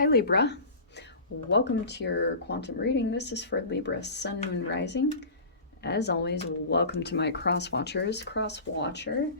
Hi Libra, welcome to your quantum reading. This is for Libra Sun, Moon, Rising. As always, welcome to my cross watchers. Cross watcher,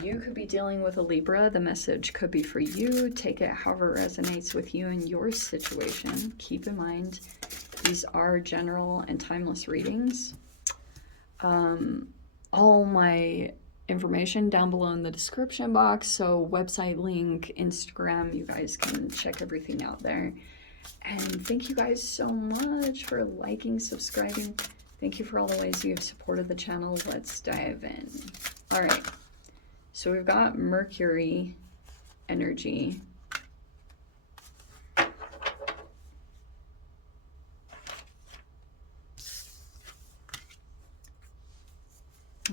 you could be dealing with a Libra. The message could be for you. Take it however it resonates with you and your situation. Keep in mind, these are general and timeless readings. All my information down below in the description box, so website link, Instagram, you guys can check everything out there. And thank you guys so much for liking, subscribing. Thank you for all the ways you have supported the channel. Let's dive in. All right, so we've got Mercury energy.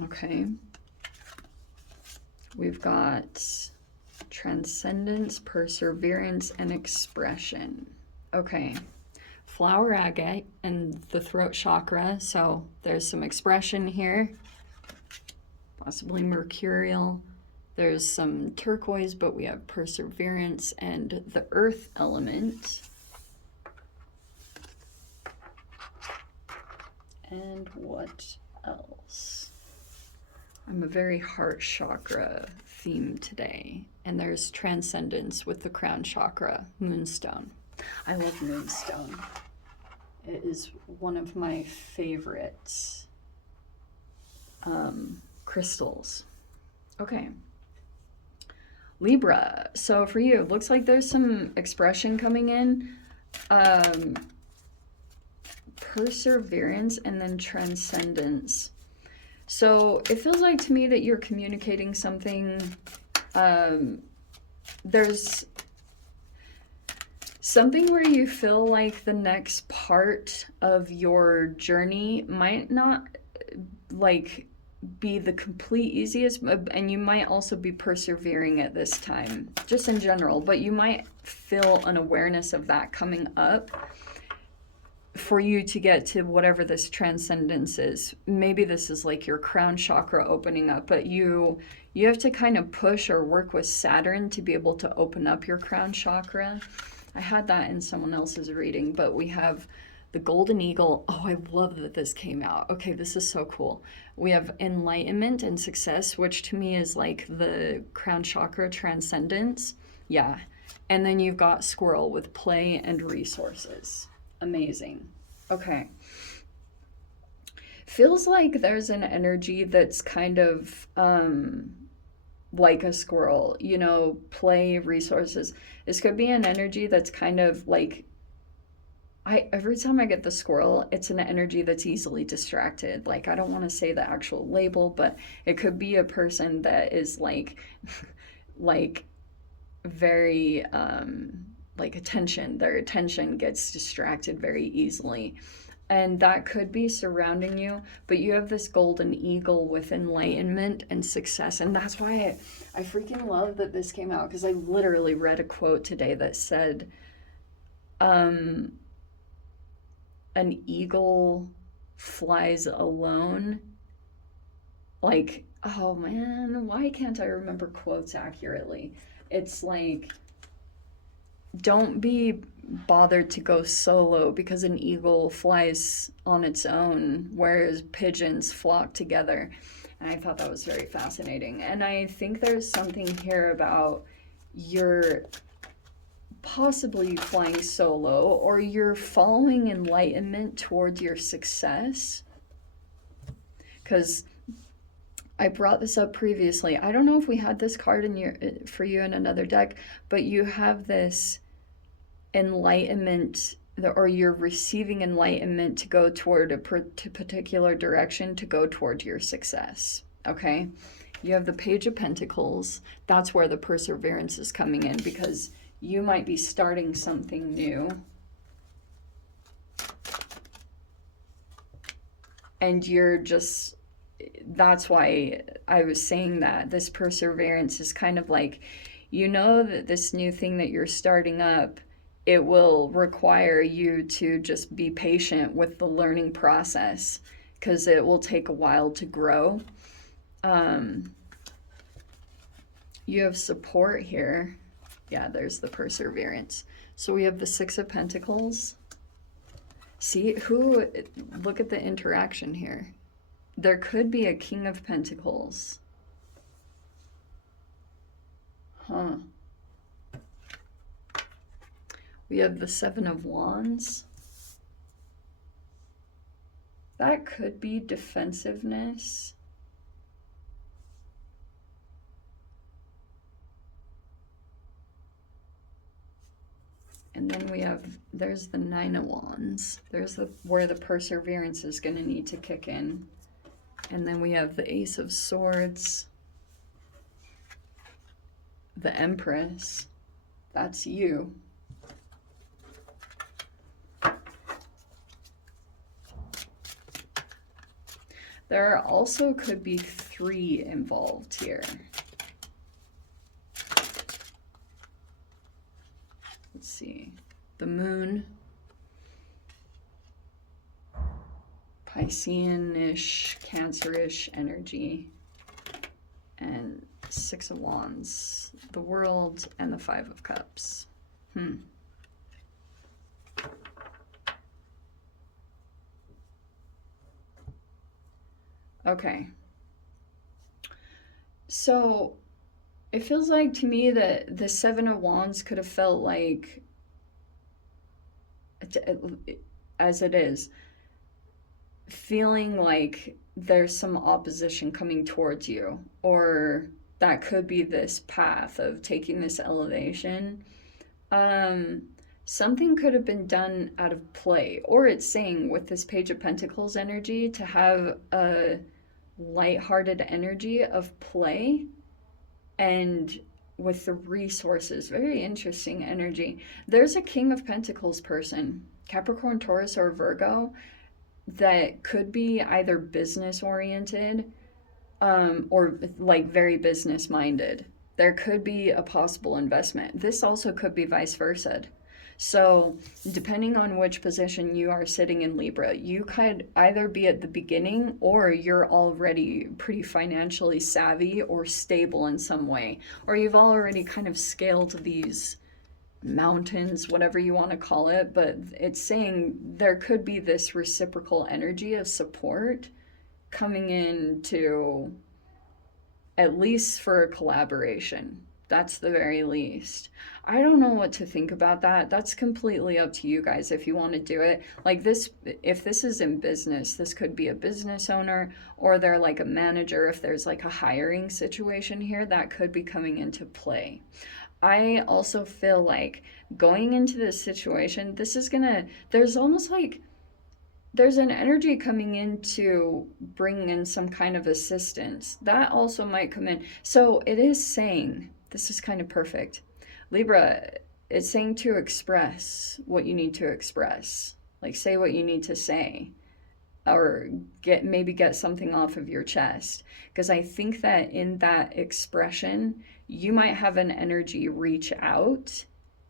Okay. We've got transcendence, perseverance, and expression. Okay. Flower agate and the throat chakra. So there's some expression here. Possibly mercurial. There's some turquoise, but we have perseverance and the earth element. And what else? I'm a very heart chakra theme today. And there's transcendence with the crown chakra, moonstone. I love moonstone. It is one of my favorite crystals. Okay. Libra. So for you, it looks like there's some expression coming in. Perseverance and then transcendence. So it feels like to me that you're communicating something. There's something where you feel like the next part of your journey might not like be the complete easiest, and you might also be persevering at this time, just in general, but you might feel an awareness of that coming up for you to get to whatever this transcendence is. Maybe this is like your crown chakra opening up, but you have to kind of push or work with Saturn to be able to open up your crown chakra. I had that in someone else's reading, but we have the golden eagle. Oh, I love that this came out. Okay, this is so cool. We have enlightenment and success, which to me is like the crown chakra transcendence. Yeah. And then you've got squirrel with play and resources. Amazing. Okay. Feels like there's an energy that's kind of like a squirrel, you know, play, resources. This could be an energy that's kind of like, every time I get the squirrel, it's an energy that's easily distracted. Like, I don't want to say the actual label, but it could be a person that is like very like attention. Their attention gets distracted very easily, and that could be surrounding you. But you have this golden eagle with enlightenment and success, and that's why I freaking love that this came out, because I literally read a quote today that said an eagle flies alone. Like, oh man, why can't I remember quotes accurately? It's like, don't be bothered to go solo, because an eagle flies on its own, whereas pigeons flock together. And I thought that was very fascinating. And I think there's something here about you're possibly flying solo, or you're following enlightenment towards your success. Because I brought this up previously. I don't know if we had this card for you in another deck, but you have this enlightenment, or you're receiving enlightenment to go toward a particular direction, to go toward your success. Okay, you have the Page of Pentacles. That's where the perseverance is coming in, because you might be starting something new, and you're just, that's why I was saying that this perseverance is kind of like, you know, that this new thing that you're starting up, it will require you to just be patient with the learning process, because it will take a while to grow. You have support here. Yeah, there's the perseverance. So we have the Six of Pentacles. See, look at the interaction here. There could be a King of Pentacles. Huh. We have the Seven of Wands. That could be defensiveness. And then we have, there's the Nine of Wands. There's where the perseverance is going to need to kick in. And then we have the Ace of Swords. The Empress. That's you. There also could be 3 involved here. Let's see. The Moon. Piscean-ish, Cancer-ish energy. And Six of Wands. The World and the Five of Cups. Okay. So it feels like to me that the Seven of Wands could have felt like, as it is, feeling like there's some opposition coming towards you, or that could be this path of taking this elevation. Something could have been done out of play, or it's saying with this Page of Pentacles energy to have a lighthearted energy of play and with the resources. Very interesting energy. There's a King of Pentacles person, Capricorn, Taurus, or Virgo, that could be either business oriented or like very business minded. There could be a possible investment. This also could be vice versa. So depending on which position you are sitting in Libra, you could either be at the beginning or you're already pretty financially savvy or stable in some way, or you've already kind of scaled these mountains, whatever you want to call it. But it's saying there could be this reciprocal energy of support coming into, at least for a collaboration. That's the very least. I don't know what to think about that. That's completely up to you guys if you want to do it. Like this, if this is in business, this could be a business owner, or they're like a manager. If there's like a hiring situation here, that could be coming into play. I also feel like going into this situation, this is there's almost like, there's an energy coming in to bring in some kind of assistance. That also might come in. So it is saying, this is kind of perfect. Libra, it's saying to express what you need to express. Like say what you need to say. Or maybe get something off of your chest. Because I think that in that expression, you might have an energy reach out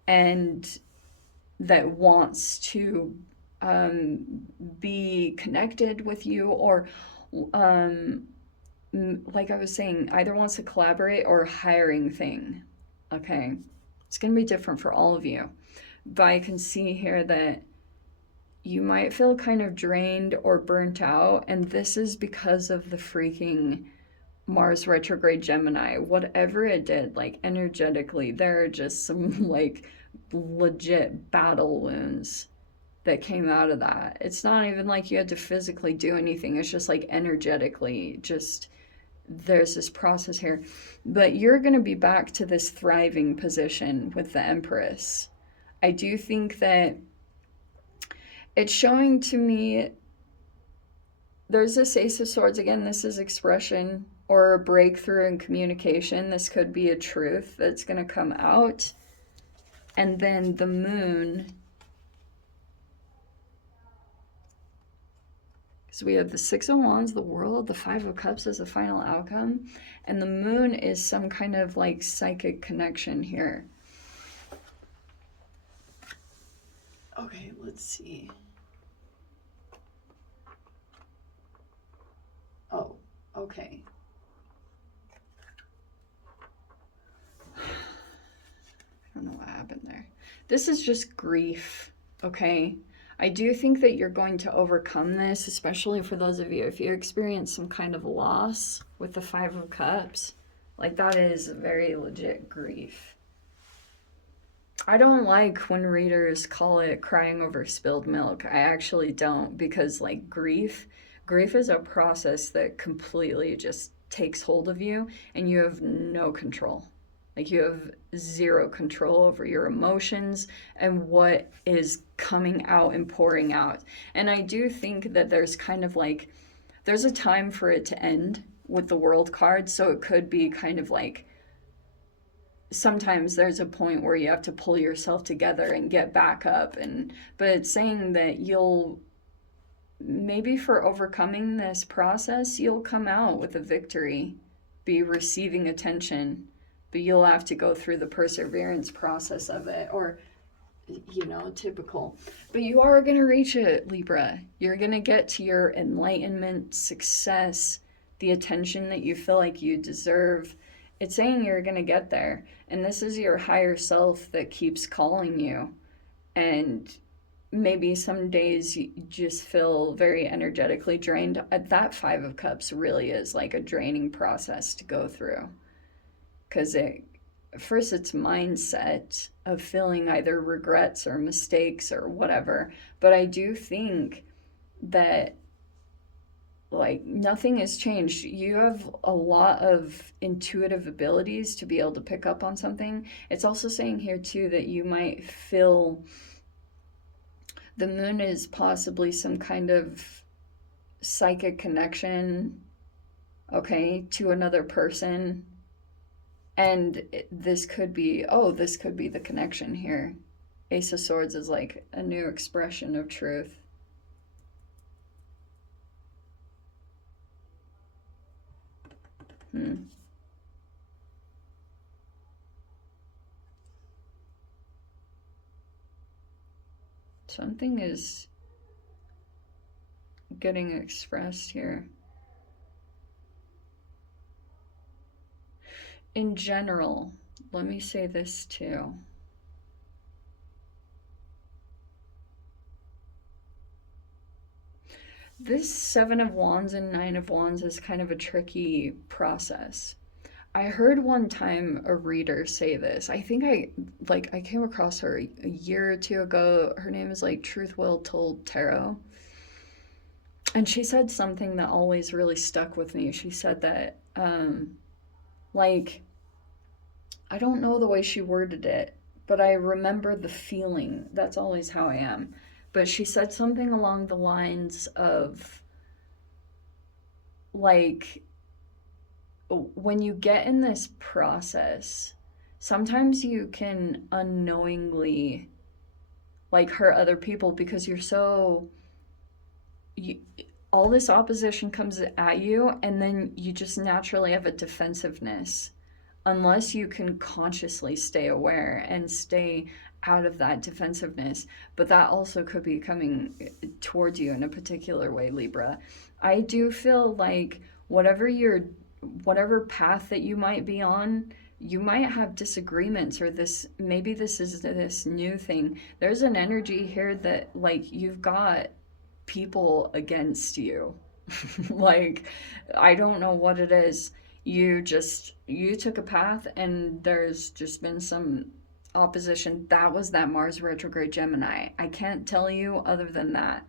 and that wants to be connected with you, or like I was saying, either wants to collaborate or hiring thing. Okay, it's going to be different for all of you, but I can see here that you might feel kind of drained or burnt out, and this is because of the freaking Mars retrograde Gemini. Whatever it did, like energetically, there are just some like legit battle wounds that came out of that. It's not even like you had to physically do anything. It's just like energetically, just there's this process here. But you're going to be back to this thriving position with the Empress. I do think that it's showing to me, there's this Ace of Swords again. This is expression or a breakthrough in communication. This could be a truth that's going to come out. And then the Moon, so we have the Six of Wands, the World, the Five of Cups as the final outcome. And the Moon is some kind of like psychic connection here. Okay, let's see. Oh, okay. This is just grief, okay? I do think that you're going to overcome this, especially for those of you, if you experience some kind of loss with the Five of Cups, like that is very legit grief. I don't like when readers call it crying over spilled milk. I actually don't, because like grief is a process that completely just takes hold of you and you have no control. Like you have zero control over your emotions and what is coming out and pouring out. And I do think that there's kind of like there's a time for it to end with the world card, so it could be kind of like sometimes there's a point where you have to pull yourself together and get back up, and but it's saying that you'll maybe for overcoming this process you'll come out with a victory, be receiving attention, but you'll have to go through the perseverance process of it, or typical. But you are going to reach it, Libra. You're going to get to your enlightenment, success, the attention that you feel like you deserve. It's saying you're going to get there. And this is your higher self that keeps calling you. And maybe some days you just feel very energetically drained. That Five of Cups really is like a draining process to go through. Because first it's mindset of feeling either regrets or mistakes or whatever. But I do think that like nothing has changed. You have a lot of intuitive abilities to be able to pick up on something. It's also saying here too that you might feel the moon is possibly some kind of psychic connection, okay, to another person. And this could be the connection here. Ace of Swords is like a new expression of truth. Something is getting expressed here. In general, let me say this too. This Seven of Wands and Nine of Wands is kind of a tricky process. I heard one time a reader say this. I think I came across her a year or two ago. Her name is like Truth Will Told Tarot. And she said something that always really stuck with me. She said that like I don't know the way she worded it, but I remember the feeling. That's always how I am. But she said something along the lines of like when you get in this process, sometimes you can unknowingly like hurt other people because all this opposition comes at you and then you just naturally have a defensiveness unless you can consciously stay aware and stay out of that defensiveness. But that also could be coming towards you in a particular way, Libra. I do feel like whatever path that you might be on, you might have disagreements, or maybe this is this new thing. There's an energy here that like you've got people against you. Like I don't know what it is. You took a path and there's just been some opposition. That was that Mars retrograde Gemini. I can't tell you other than that.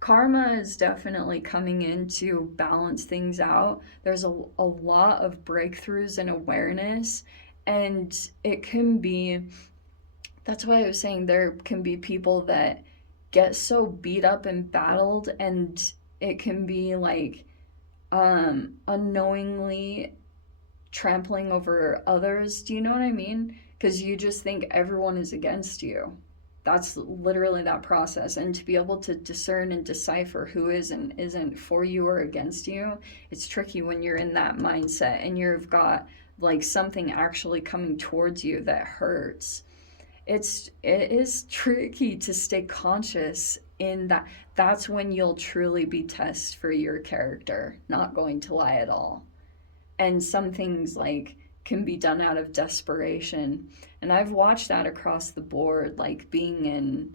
Karma is definitely coming in to balance things out. There's a lot of breakthroughs and awareness, and that's why I was saying there can be people that get so beat up and battled, and it can be like unknowingly trampling over others. Do you know what I mean? Because you just think everyone is against you. That's literally that process. And to be able to discern and decipher who is and isn't for you or against you, it's tricky when you're in that mindset and you've got like something actually coming towards you that hurts. It is tricky to stay conscious in that. That's when you'll truly be tested for your character, not going to lie at all. And some things like can be done out of desperation. And I've watched that across the board, like being in,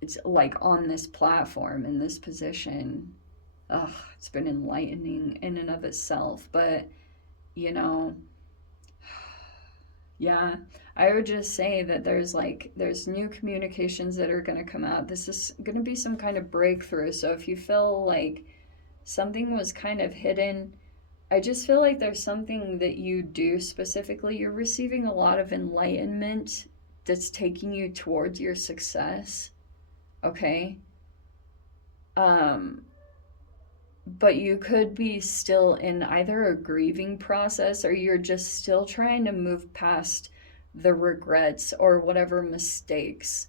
it's like on this platform in this position. Ugh, it's been enlightening in and of itself. But, you know, yeah, I would just say that there's new communications that are going to come out. This is going to be some kind of breakthrough. So if you feel like something was kind of hidden, I just feel like there's something that you do specifically. You're receiving a lot of enlightenment that's taking you towards your success, okay? Um, but you could be still in either a grieving process, or you're just still trying to move past the regrets or whatever mistakes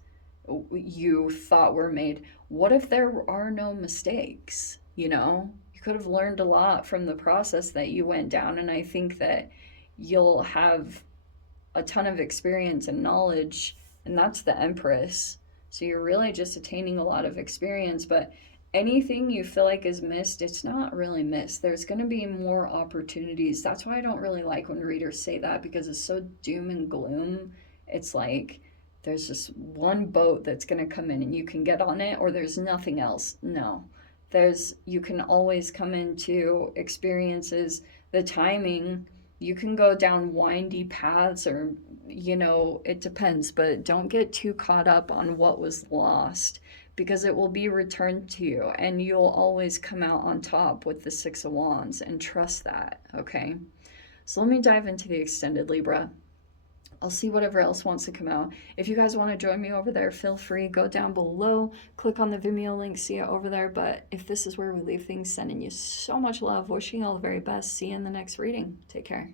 you thought were made. What if there are no mistakes? You could have learned a lot from the process that you went down, and I think that you'll have a ton of experience and knowledge, and that's the Empress. So you're really just attaining a lot of experience, but anything you feel like is missed, it's not really missed. There's going to be more opportunities. That's why I don't really like when readers say that, because it's so doom and gloom. It's like there's just one boat that's going to come in and you can get on it, or there's nothing else. No. You can always come into experiences. The timing, you can go down windy paths, or it depends, but don't get too caught up on what was lost, because it will be returned to you and you'll always come out on top with the Six of Wands, and trust that. Okay, so let me dive into the extended Libra. I'll see whatever else wants to come out. If you guys want to join me over there, feel free. Go down below, click on the Vimeo link, see it over there. But if this is where we leave things, sending you so much love, wishing you all the very best. See you in the next reading. Take care.